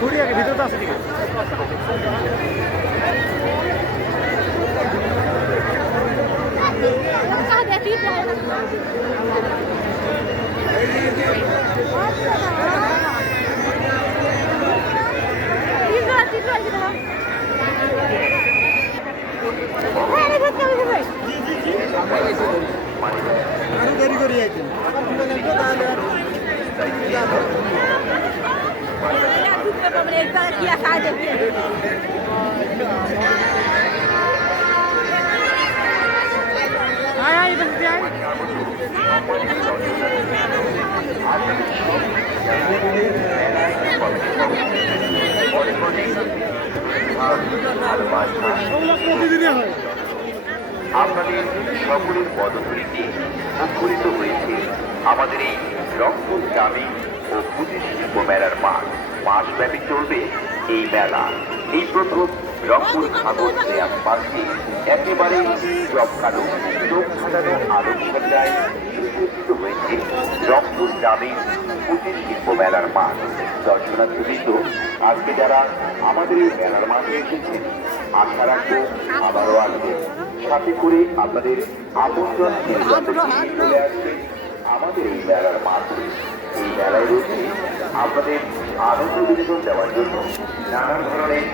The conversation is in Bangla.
ঘুরি আগে ভিতরে আছে ঠিক আছে আরও দেরি করি আইতেন প্রতিদিনই হয় আপনাদের সকলের পদধূলিতে মুখরিত হয়েছে আমাদের এই রংপুর গ্রামে ও কুটির শিল্প মেলার মাঠ। মাসব্যাপী চলবে এই মেলা। এই প্রথম রংপুর সাগর দেয়ার পাশে একেবারে জবকালো চোখ সাজানো আলোকসজ্জায় সুসজ্জিত হয়েছে রংপুর গ্রামে কুটির শিল্প মেলার মাঠ। দর্শনার্থীবৃন্দ, আজকে যারা আমাদের এই মেলার মাঠে এসেছেন, আশা রাখব আবারও আসবেন। সাথে করে আপনাদের আমন্ত্রণ চলে আসবে আমাদের এই মেলার মাধ্যমে। এই মেলায় রয়েছে আপনাদের আনন্দ বিনোদন দেওয়ার জন্য নানান ধরনের